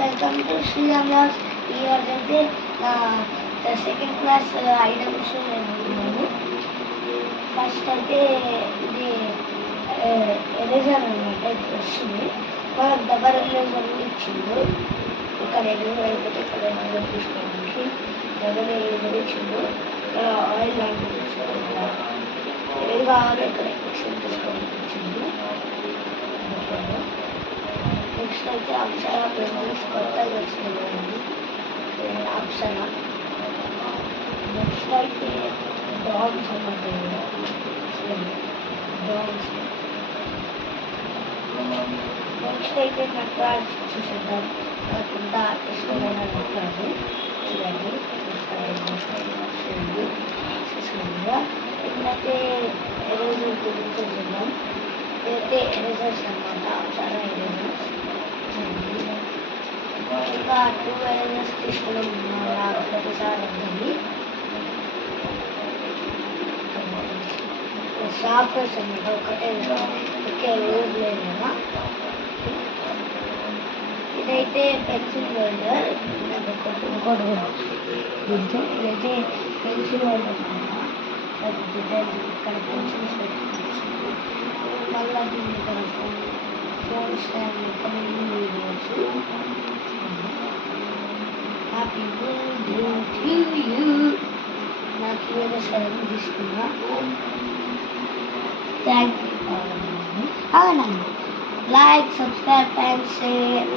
Welcome to Sriram vlogs. ఈరోజు అయితే నా సెకండ్ క్లాస్ ఐటమ్స్ నేను ఫస్ట్ అయితే ఇది ఎరేజర్ అనమాట. ఇది వస్తుంది మనకు డబల్ ఎరేజర్ ఇచ్చిండు. ఇక్కడ ఎరేజర్ అయిపోతే ఇక్కడ ఎరేజర్ తీసుకోవడానికి డబల్ ఎరేజర్ ఇచ్చిండు. ఆయిల్ లాంటిది ఏది కావాలో ఇక్కడ ఎక్స్టెంట్ తీసుకోవడానికి ఇచ్చిండు. నెక్స్ట్ అయితే అప్సరా పెన్సిల్స్ కొత్తగా వచ్చినాయి. అప్సరా నెక్స్ట్ అయితే డాగ్స్ అన్నమాట. డాగ్స్ నెక్స్ట్ అయితే నట్రాజ్ చూసేద్దాం. నాకు ఇంత ఇష్టమైన నట్రాజ్ చూడండి. ఇప్పుడైతే ఎరేజర్ గురించి చూద్దాం. ఇదైతే ఎరేజర్స్ అనమాట. అప్సరా ఎరేజర్స్ ఇంకా 2 ఎరేజర్స్ తీసుకున్నాం ప్రతిసారి అర్థండి. షార్ప్నర్స్ అనమాట. ఒకటే యూజ్ లేదు కదా. ఇదైతే పెన్సిల్ హోల్డర్. ఇంకోటి ఇదైతే పెన్సిల్ హోల్డర్ అనమాట. ఇక్కడ పెన్సిల్స్ పెట్టుకోవచ్చు. మళ్ళీ దీన్ని ఇక్కడ ఫోన్ స్టాండ్ ఇక్కడ యూజ్ చేయవచ్చు. Happy birthday to you. నాకు ఏదో సెలవు తీసుకున్నా. Thank you. అవునండి. Like, subscribe and share.